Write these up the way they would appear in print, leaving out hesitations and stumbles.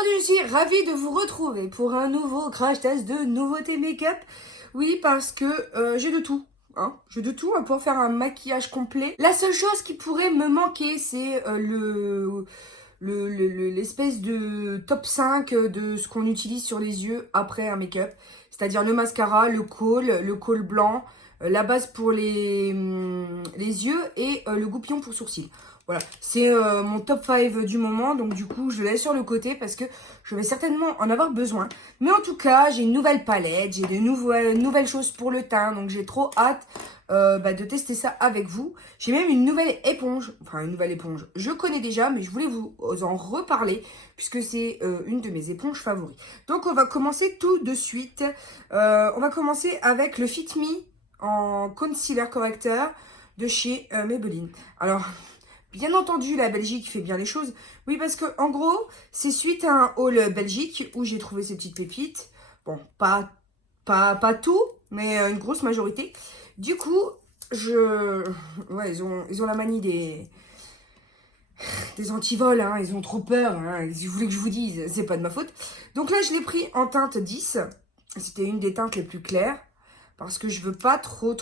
Aujourd'hui, je suis ravie de vous retrouver pour un nouveau crash test de nouveautés make-up. Oui, parce que j'ai de tout. Hein. J'ai de tout pour faire un maquillage complet. La seule chose qui pourrait me manquer, c'est l'espèce de top 5 de ce qu'on utilise sur les yeux après un make-up. C'est-à-dire le mascara, le col blanc, la base pour les yeux et le goupillon pour sourcils. Voilà, c'est mon top 5 du moment, donc du coup je le laisse sur le côté parce que je vais certainement en avoir besoin. Mais en tout cas, j'ai une nouvelle palette, j'ai de nouvelles choses pour le teint, donc j'ai trop hâte de tester ça avec vous. J'ai même une nouvelle éponge, je connais déjà, mais je voulais vous en reparler puisque c'est une de mes éponges favoris. Donc on va commencer tout de suite, on va commencer avec le Fit Me en concealer correcteur de chez Maybelline. Alors... Bien entendu, la Belgique fait bien les choses. Oui, parce que en gros, c'est suite à un haul Belgique où j'ai trouvé ces petites pépites. Bon, pas tout, mais une grosse majorité. Du coup, ouais, ils ont la manie des antivols, hein. Ils ont trop peur. Hein. Si vous voulez que je vous dise, c'est pas de ma faute. Donc là, je l'ai pris en teinte 10. C'était une des teintes les plus claires. Parce que je veux pas trop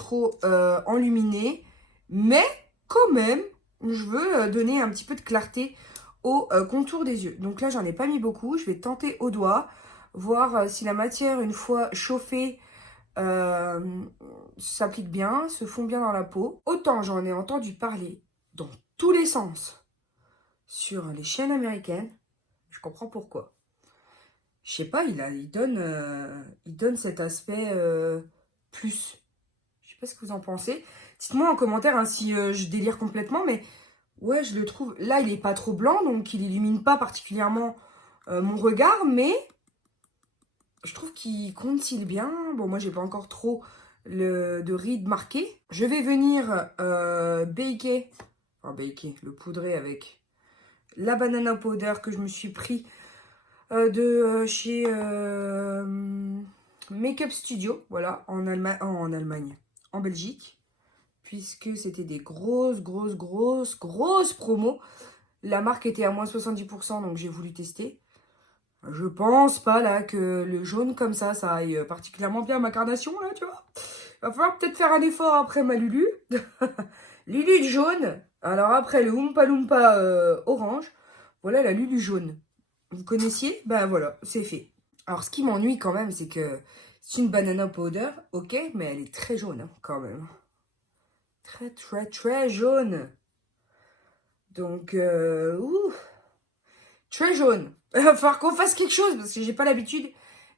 enluminer. Mais quand même... je veux donner un petit peu de clarté au contour des yeux. Donc là, j'en ai pas mis beaucoup. Je vais tenter au doigt, voir si la matière, une fois chauffée, s'applique bien, se fond bien dans la peau. Autant j'en ai entendu parler dans tous les sens sur les chaînes américaines. Je comprends pourquoi. Je sais pas, il donne cet aspect plus. Je sais pas ce que vous en pensez. Dites-moi en commentaire hein, si je délire complètement, mais ouais, je le trouve... Là, il est pas trop blanc, donc il illumine pas particulièrement mon regard, mais je trouve qu'il conceal bien. Bon, moi, j'ai pas encore trop de rides marquées. Je vais venir baker le poudrer avec la banana powder que je me suis pris chez Make-up Studio, voilà, en Allemagne, en Belgique. Puisque c'était des grosses promos. La marque était à moins 70%, donc j'ai voulu tester. Je pense pas là que le jaune comme ça aille particulièrement bien à ma carnation, là, tu vois. Va falloir peut-être faire un effort après ma Lulu. Lulu de jaune. Alors après le Oompa Loompa orange. Voilà la Lulu jaune. Vous connaissiez? Ben voilà, c'est fait. Alors ce qui m'ennuie quand même, c'est que c'est une banana powder, ok, mais elle est très jaune hein, quand même. Très jaune. Donc, très jaune. Il va falloir qu'on fasse quelque chose parce que j'ai pas l'habitude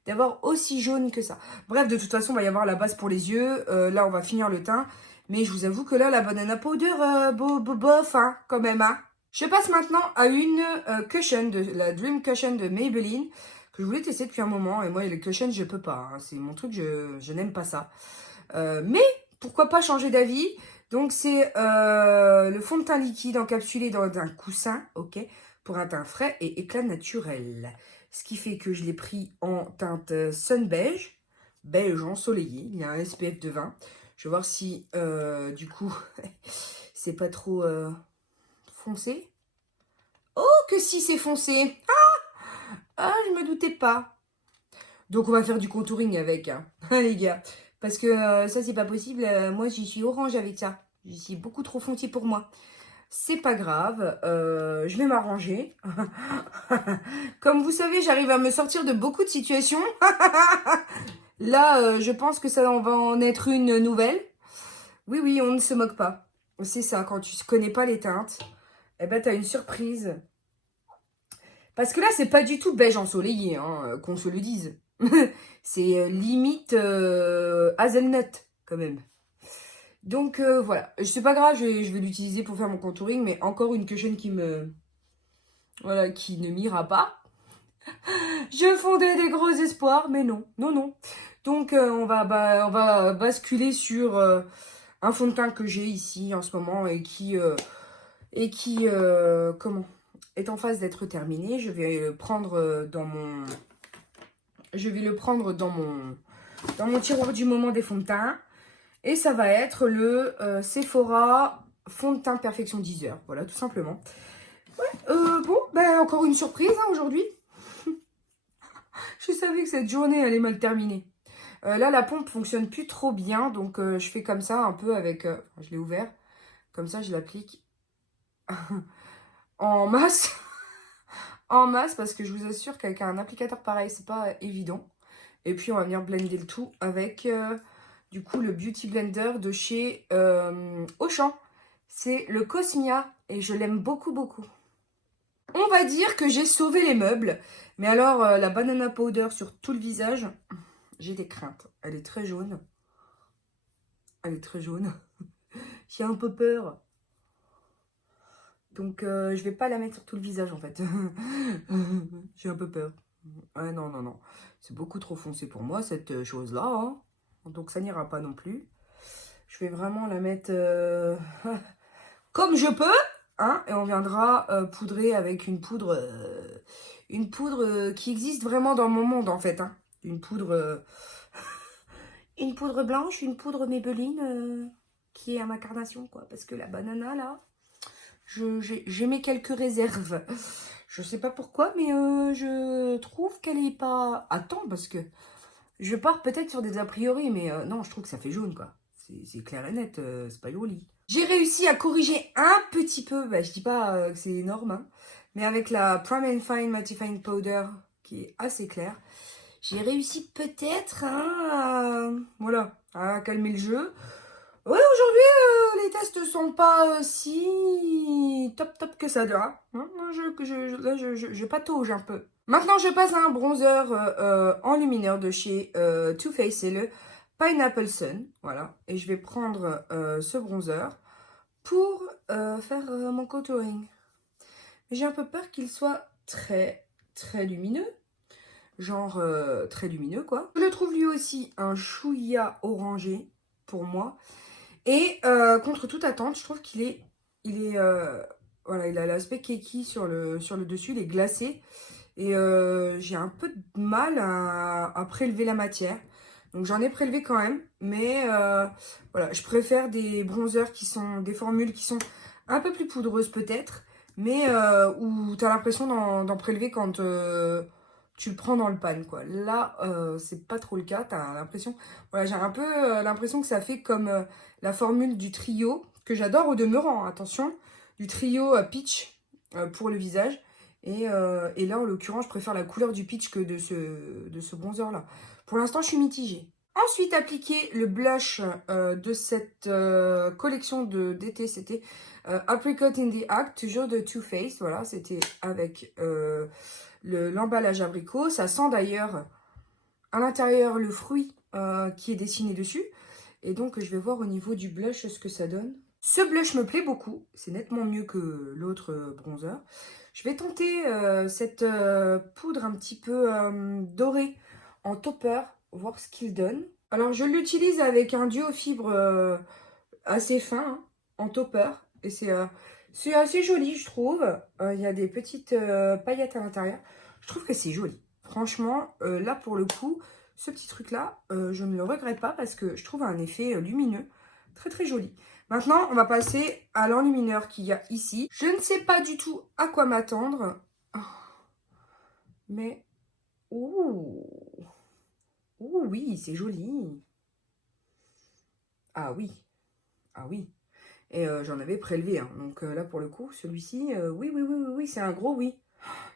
d'avoir aussi jaune que ça. Bref, de toute façon, il va y avoir la base pour les yeux. Là, on va finir le teint. Mais je vous avoue que là, la banana powder, bof, hein, quand même, hein. Je passe maintenant à une cushion, la Dream Cushion de Maybelline, que je voulais tester depuis un moment. Et moi, les cushions, je peux pas. Hein. C'est mon truc, je n'aime pas ça. Mais, pourquoi pas changer d'avis? Donc, c'est le fond de teint liquide encapsulé dans un coussin, ok, pour un teint frais et éclat naturel. Ce qui fait que je l'ai pris en teinte sun beige, beige ensoleillé. Il y a un SPF de 20. Je vais voir si, du coup, c'est pas trop foncé. Oh, que si, c'est foncé. Ah, je me doutais pas. Donc, on va faire du contouring avec, hein, les gars. Parce que ça, c'est pas possible. Moi, j'y suis orange avec ça. J'y suis beaucoup trop foncé pour moi. C'est pas grave. Je vais m'arranger. Comme vous savez, j'arrive à me sortir de beaucoup de situations. Là, je pense que ça va en être une nouvelle. Oui, on ne se moque pas. C'est ça, quand tu ne connais pas les teintes, eh ben, tu as une surprise. Parce que là, c'est pas du tout beige ensoleillé, hein, qu'on se le dise. C'est limite hazelnut, quand même. Donc, voilà. C'est pas grave, je vais l'utiliser pour faire mon contouring, mais encore une cushion qui ne m'ira pas. Je fondais des gros espoirs, mais non. Donc, on va basculer sur un fond de teint que j'ai ici en ce moment et qui comment, est en phase d'être terminé. Je vais le prendre dans mon tiroir du moment des fonds de teint. Et ça va être le Sephora fond de teint Perfection 10 heures. Voilà, tout simplement. Ouais, bon, ben encore une surprise hein, aujourd'hui. Je savais que cette journée allait mal terminer. Là, la pompe fonctionne plus trop bien, donc je fais comme ça un peu avec... je l'ai ouvert, comme ça je l'applique en masse. En masse, parce que je vous assure qu'avec un applicateur pareil, c'est pas évident. Et puis on va venir blender le tout avec du coup le Beauty Blender de chez Auchan. C'est le Cosmia et je l'aime beaucoup beaucoup. On va dire que j'ai sauvé les meubles. Mais alors la banana powder sur tout le visage, j'ai des craintes. Elle est très jaune. Elle est très jaune. J'ai un peu peur. Donc je vais pas la mettre sur tout le visage en fait. J'ai un peu peur. Ah non, non, non. C'est beaucoup trop foncé pour moi cette chose-là. Hein. Donc ça n'ira pas non plus. Je vais vraiment la mettre comme je peux. Hein, et on viendra poudrer avec une poudre qui existe vraiment dans mon monde en fait. Hein. Une poudre blanche, une poudre Maybelline qui est à ma carnation quoi. Parce que la banana là, j'ai mes quelques réserves. Je sais pas pourquoi, mais je trouve qu'elle est pas... Attends, parce que je pars peut-être sur des a priori, mais non, je trouve que ça fait jaune, quoi. C'est clair et net, c'est pas joli. J'ai réussi à corriger un petit peu, bah, je dis pas que c'est énorme, hein, mais avec la Prime and Fine Mattifying Powder, qui est assez claire, j'ai réussi peut-être voilà, à calmer le jeu. Ouais, aujourd'hui, les tests sont pas si top que ça doit. Hein, là, je patauge un peu. Maintenant, je passe à un bronzer enlumineur de chez Too Faced. C'est le Pineapple Sun. Voilà. Et je vais prendre ce bronzer pour faire mon contouring. J'ai un peu peur qu'il soit très lumineux. Genre très lumineux, quoi. Je le trouve lui aussi un chouïa orangé pour moi. Et contre toute attente, je trouve voilà, il a l'aspect keki sur le dessus, il est glacé. Et j'ai un peu de mal à prélever la matière. Donc j'en ai prélevé quand même. Mais voilà, je préfère des bronzers qui sont, des formules qui sont un peu plus poudreuses peut-être. Mais où tu as l'impression d'en prélever quand tu le prends dans le pan, quoi. Là, c'est pas trop le cas. Tu as l'impression... Voilà, j'ai un peu l'impression que ça fait comme la formule du trio, que j'adore au demeurant, attention, du trio Peach pour le visage. Et là, en l'occurrence, je préfère la couleur du peach que de ce bronzer-là. Pour l'instant, je suis mitigée. Ensuite, appliquer le blush de cette collection d'été. C'était Apricot in the Act, toujours de Too Faced. Voilà, c'était avec l'emballage abricot. Ça sent d'ailleurs à l'intérieur le fruit qui est dessiné dessus. Et donc, je vais voir au niveau du blush ce que ça donne. Ce blush me plaît beaucoup. C'est nettement mieux que l'autre bronzer. Je vais tenter cette poudre un petit peu dorée en topper, voir ce qu'il donne. Alors, je l'utilise avec un duo fibre assez fin, hein, en topper. Et c'est assez joli, je trouve. Il y a des petites paillettes à l'intérieur. Je trouve que c'est joli. Franchement, là, pour le coup, ce petit truc-là, je ne le regrette pas parce que je trouve un effet lumineux très joli. Maintenant, on va passer à l'enlumineur qu'il y a ici. Je ne sais pas du tout à quoi m'attendre. Oh. Mais, ouh, ouh oui, c'est joli. Ah oui, ah oui. Et j'en avais prélevé, hein. Donc là, pour le coup, celui-ci, oui, c'est un gros oui.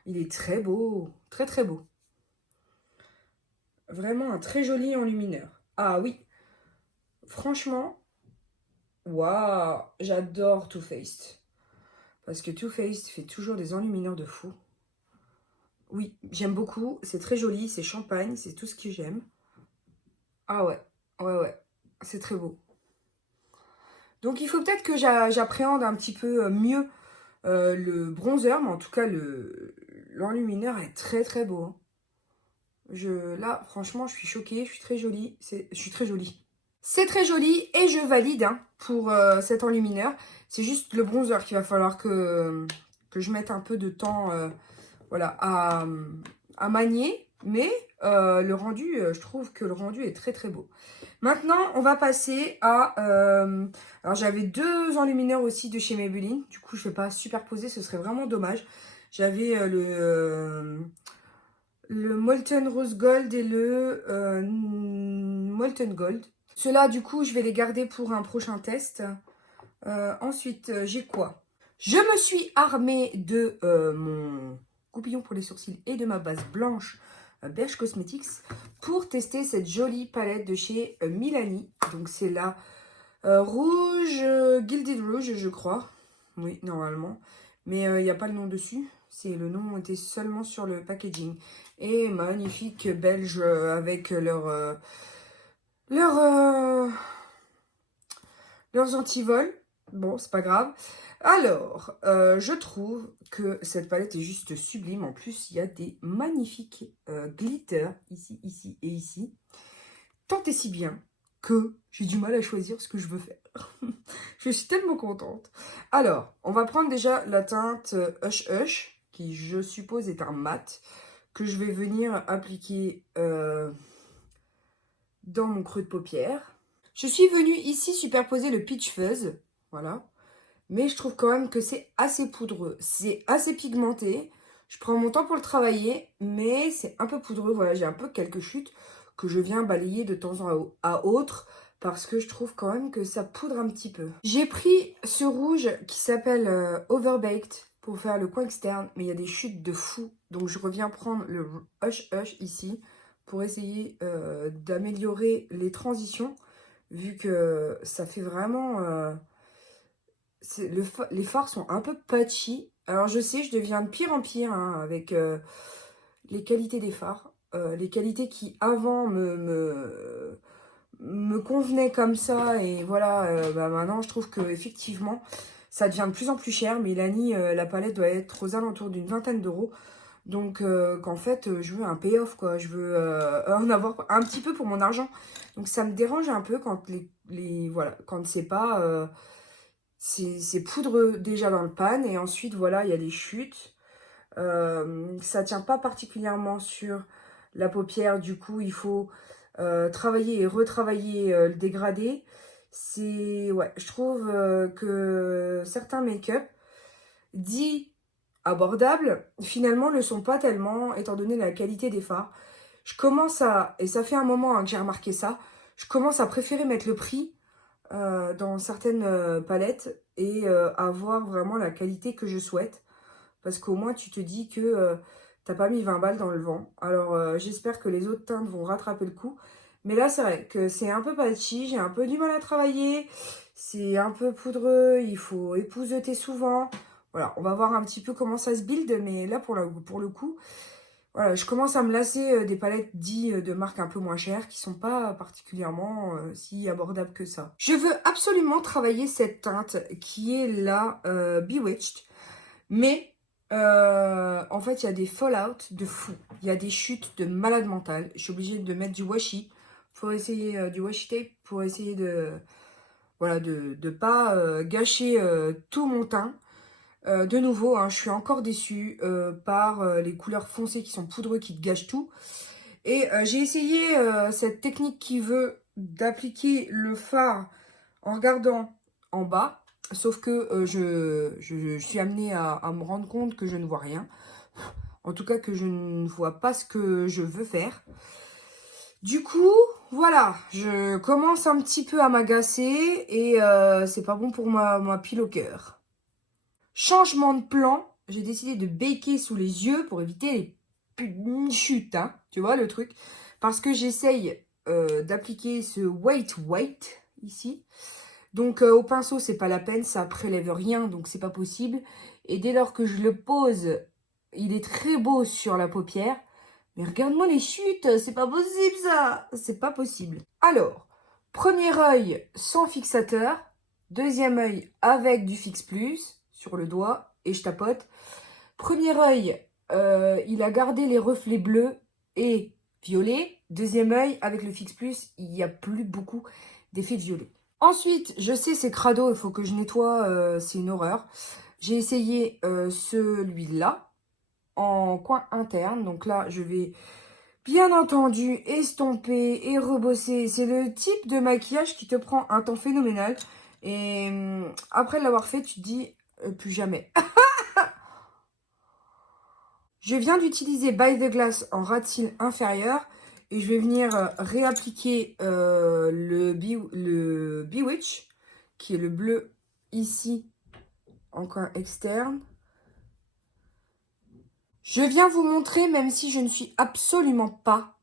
Il est très beau, très beau. Vraiment un très joli enlumineur. Ah oui, franchement, waouh, j'adore Too Faced. Parce que Too Faced fait toujours des enlumineurs de fou. Oui, j'aime beaucoup. C'est très joli, c'est champagne, c'est tout ce que j'aime. Ah ouais, ouais. C'est très beau. Donc il faut peut-être que j'appréhende un petit peu mieux le bronzer, mais en tout cas l'enlumineur est très beau. Hein. Là, franchement, je suis choquée, je suis très jolie. Je suis très jolie. C'est très joli et je valide hein, pour cet enlumineur. C'est juste le bronzer qu'il va falloir que je mette un peu de temps voilà, à manier. Mais le rendu, je trouve que le rendu est très beau. Maintenant, on va passer à... alors, j'avais deux enlumineurs aussi de chez Maybelline. Du coup, je ne vais pas superposer, ce serait vraiment dommage. J'avais le Molten Rose Gold et le Molten Gold. Ceux-là, du coup, je vais les garder pour un prochain test. Ensuite, j'ai quoi? Je me suis armée de mon goupillon pour les sourcils et de ma base blanche Berge Cosmetics pour tester cette jolie palette de chez Milani. Donc, c'est la rouge, Gilded Rouge, je crois. Oui, normalement. Mais il n'y a pas le nom dessus. Le nom était seulement sur le packaging. Et magnifique belge avec leurs antivols. Bon, c'est pas grave. Alors, je trouve que cette palette est juste sublime. En plus, il y a des magnifiques glitters ici, ici et ici. Tant et si bien que j'ai du mal à choisir ce que je veux faire. Je suis tellement contente. Alors, on va prendre déjà la teinte Hush Hush, qui je suppose est un mat, que je vais venir appliquer dans mon creux de paupière. Je suis venue ici superposer le Peach Fuzz, voilà. Mais je trouve quand même que c'est assez poudreux. C'est assez pigmenté. Je prends mon temps pour le travailler, mais c'est un peu poudreux. Voilà, j'ai un peu quelques chutes que je viens balayer de temps à autre parce que je trouve quand même que ça poudre un petit peu. J'ai pris ce rouge qui s'appelle Overbaked pour faire le coin externe, mais il y a des chutes de fou. Donc je reviens prendre le Hush Hush ici pour essayer d'améliorer les transitions, vu que ça fait vraiment... les fards sont un peu patchy. Alors je sais, je deviens de pire en pire hein, avec les qualités des fards. Les qualités qui avant me convenaient comme ça. Et voilà, maintenant je trouve que effectivement ça devient de plus en plus cher. Mélanie, la palette doit être aux alentours d'une vingtaine d'euros. Donc qu'en fait je veux un payoff quoi. Je veux en avoir un petit peu pour mon argent. Donc ça me dérange un peu quand voilà, quand c'est pas... c'est poudreux déjà dans le pan et ensuite voilà il y a des chutes. Ça tient pas particulièrement sur la paupière, du coup il faut travailler et retravailler le dégradé. Ouais, je trouve que certains make-up dits abordables finalement ne le sont pas tellement étant donné la qualité des fards. Je commence et ça fait un moment hein, que j'ai remarqué ça, je commence à préférer mettre le prix dans certaines palettes et avoir vraiment la qualité que je souhaite. Parce qu'au moins, tu te dis que t'as pas mis 20 balles dans le vent. Alors, j'espère que les autres teintes vont rattraper le coup. Mais là, c'est vrai que c'est un peu patchy. J'ai un peu du mal à travailler. C'est un peu poudreux. Il faut épouseter souvent. Voilà, on va voir un petit peu comment ça se build. Mais là, pour le coup, voilà, je commence à me lasser des palettes dites de marque un peu moins chères qui sont pas particulièrement si abordables que ça. Je veux absolument travailler cette teinte qui est la Bewitched. Mais en fait, il y a des fallout de fou. Il y a des chutes de malade mental. Je suis obligée de mettre du washi pour essayer du washi tape pour essayer de voilà de pas gâcher tout mon teint. De nouveau, hein, je suis encore déçue par les couleurs foncées qui sont poudreux qui te gâchent tout. Et j'ai essayé cette technique qui veut d'appliquer le fard en regardant en bas. Sauf que je suis amenée à me rendre compte que je ne vois rien. En tout cas, que je ne vois pas ce que je veux faire. Du coup, voilà, je commence un petit peu à m'agacer et c'est pas bon pour ma pile au cœur. Changement de plan, j'ai décidé de baker sous les yeux pour éviter les chutes, hein, tu vois le truc. Parce que j'essaye d'appliquer ce white ici. Donc au pinceau, c'est pas la peine, ça prélève rien, donc c'est pas possible. Et dès lors que je le pose, il est très beau sur la paupière. Mais regarde-moi les chutes, c'est pas possible ça, c'est pas possible. Alors, premier œil sans fixateur, deuxième œil avec du fixe plus sur le doigt et je tapote. Premier œil, il a gardé les reflets bleus et violets. Deuxième œil, avec le fixe plus, il n'y a plus beaucoup d'effets violets. Ensuite, je sais c'est crado, il faut que je nettoie, c'est une horreur. J'ai essayé celui-là en coin interne. Donc là, je vais bien entendu estomper et rebosser. C'est le type de maquillage qui te prend un temps phénoménal. Et après l'avoir fait, tu te dis plus jamais. Je viens d'utiliser By the Glass en ras de cils inférieur. Et je vais venir réappliquer le Bewitch, qui est le bleu ici, en coin externe. Je viens vous montrer, même si je ne suis absolument pas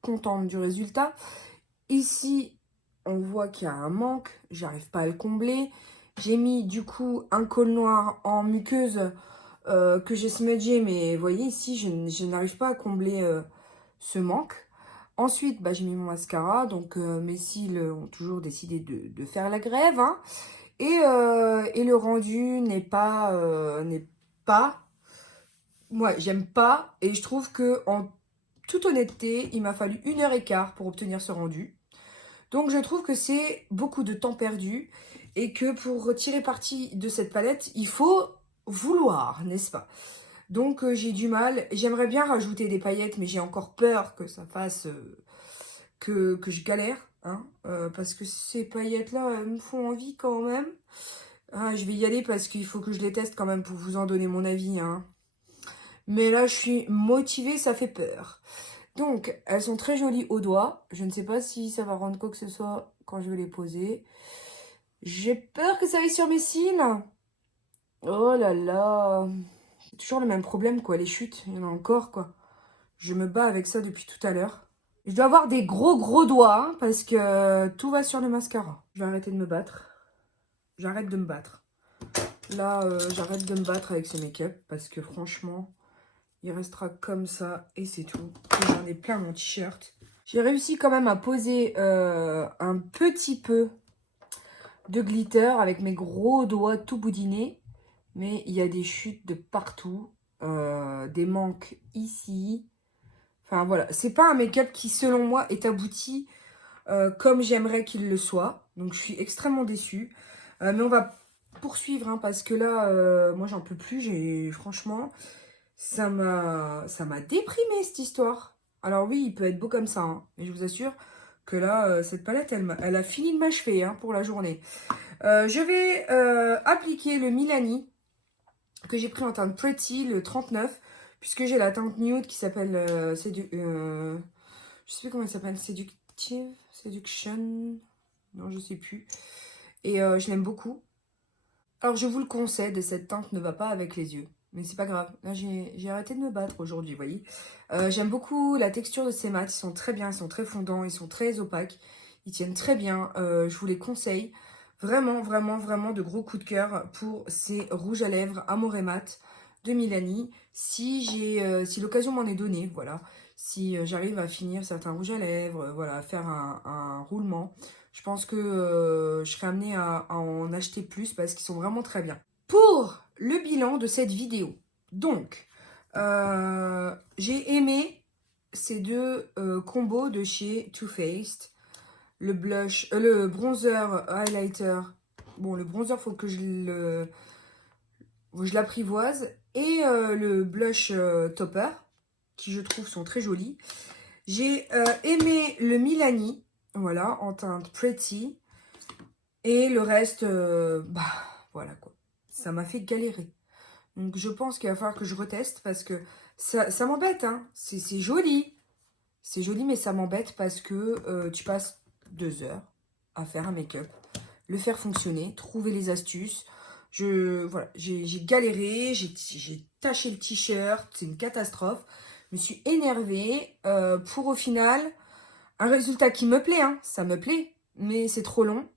contente du résultat. Ici, on voit qu'il y a un manque, j'arrive pas à le combler. J'ai mis du coup un col noir en muqueuse que j'ai smudgé, mais vous voyez ici, je n'arrive pas à combler ce manque. Ensuite, bah, j'ai mis mon mascara, donc mes cils ont toujours décidé de faire la grève. Hein. Et le rendu n'est pas... Moi, j'aime pas, et je trouve que en toute honnêteté, il m'a fallu 1h15 pour obtenir ce rendu. Donc je trouve que c'est beaucoup de temps perdu et que pour tirer parti de cette palette, il faut vouloir, n'est-ce pas? Donc j'ai du mal. J'aimerais bien rajouter des paillettes, mais j'ai encore peur que ça fasse que je galère. Hein, parce que ces paillettes-là, elles me font envie quand même. Ah, je vais y aller parce qu'il faut que je les teste quand même pour vous en donner mon avis. Hein. Mais là, je suis motivée, ça fait peur. Donc, elles sont très jolies au doigt. Je ne sais pas si ça va rendre quoi que ce soit quand je vais les poser. J'ai peur que ça aille sur mes cils. Oh là là. C'est toujours le même problème, quoi. Les chutes, il y en a encore, quoi. Je me bats avec ça depuis tout à l'heure. Je dois avoir des gros doigts, hein, parce que tout va sur le mascara. Je vais arrêter de me battre. J'arrête de me battre. Là, j'arrête de me battre avec ce make-up, parce que franchement... Il restera comme ça et c'est tout. J'en ai plein mon t-shirt. J'ai réussi quand même à poser un petit peu de glitter avec mes gros doigts tout boudinés. Mais il y a des chutes de partout. Des manques ici. Enfin voilà, c'est pas un make-up qui selon moi est abouti comme j'aimerais qu'il le soit. Donc je suis extrêmement déçue. Mais on va poursuivre hein, parce que là, moi j'en peux plus. Franchement... Ça m'a déprimé cette histoire. Alors oui, il peut être beau comme ça, hein, mais je vous assure que là, cette palette, elle a fini de m'achever hein, pour la journée. Je vais appliquer le Milani que j'ai pris en teinte Pretty, le 39, puisque j'ai la teinte nude qui s'appelle je sais plus comment elle s'appelle, Seduction, non je sais plus. Et je l'aime beaucoup. Alors je vous le concède, cette teinte ne va pas avec les yeux. Mais c'est pas grave. Là, j'ai arrêté de me battre aujourd'hui, vous voyez. J'aime beaucoup la texture de ces mats. Ils sont très bien, ils sont très fondants, ils sont très opaques. Ils tiennent très bien. Je vous les conseille. Vraiment, vraiment, vraiment de gros coups de cœur pour ces rouges à lèvres Amore Mat de Milani. Si l'occasion m'en est donnée, voilà. Si j'arrive à finir certains rouges à lèvres, voilà, à faire un roulement. Je pense que je serai amenée à en acheter plus parce qu'ils sont vraiment très bien. Pour le bilan de cette vidéo, donc, j'ai aimé ces deux combos de chez Too Faced. Le blush, le bronzer highlighter. Bon, le bronzer, faut que je l'apprivoise. Et le blush topper, qui je trouve sont très jolis. J'ai aimé le Milani, voilà, en teinte Pretty. Et le reste, voilà quoi. Ça m'a fait galérer. Donc je pense qu'il va falloir que je reteste parce que ça m'embête, hein. C'est joli. C'est joli, mais ça m'embête parce que tu passes 2 heures à faire un make-up, le faire fonctionner, trouver les astuces. Voilà, j'ai galéré, j'ai taché le t-shirt, c'est une catastrophe. Je me suis énervée pour au final un résultat qui me plaît, hein, ça me plaît, mais c'est trop long.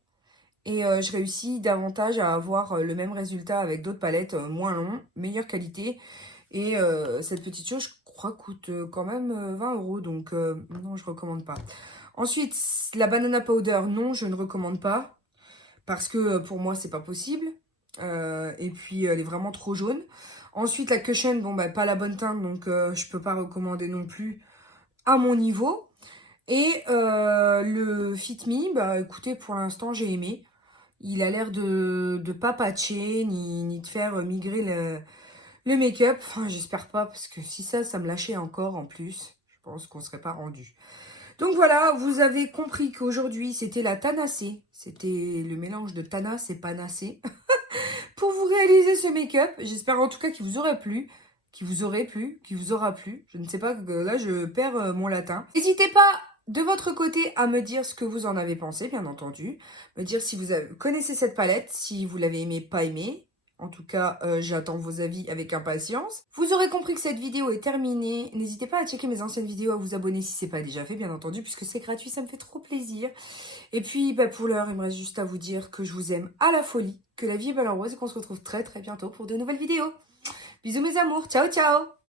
Et je réussis davantage à avoir le même résultat avec d'autres palettes moins longs, meilleure qualité. Et cette petite chose, je crois, coûte quand même 20 €. Donc non, je ne recommande pas. Ensuite, la banana powder, non, je ne recommande pas. Parce que pour moi, c'est pas possible. Et puis, elle est vraiment trop jaune. Ensuite, la cushion, bon, bah, pas la bonne teinte. Donc, je peux pas recommander non plus à mon niveau. Et le Fit Me, bah écoutez, pour l'instant, j'ai aimé. Il a l'air de pas patcher, ni de faire migrer le make-up. Enfin, j'espère pas, parce que si ça me lâchait encore en plus, je pense qu'on serait pas rendu. Donc voilà, vous avez compris qu'aujourd'hui, c'était la Tanacée. C'était le mélange de Tanas et Panacée. Pour vous réaliser ce make-up, j'espère en tout cas qu'il vous aurait plu, qui vous aurait plu, qui vous aura plu. Je ne sais pas, là je perds mon latin. N'hésitez pas de votre côté à me dire ce que vous en avez pensé, bien entendu. Me dire si vous connaissez cette palette, si vous l'avez aimé, pas aimé. En tout cas, j'attends vos avis avec impatience. Vous aurez compris que cette vidéo est terminée. N'hésitez pas à checker mes anciennes vidéos, à vous abonner si ce n'est pas déjà fait, bien entendu, puisque c'est gratuit, ça me fait trop plaisir. Et puis, pour l'heure, il me reste juste à vous dire que je vous aime à la folie, que la vie est belle en rose et qu'on se retrouve très très bientôt pour de nouvelles vidéos. Bisous mes amours, ciao ciao!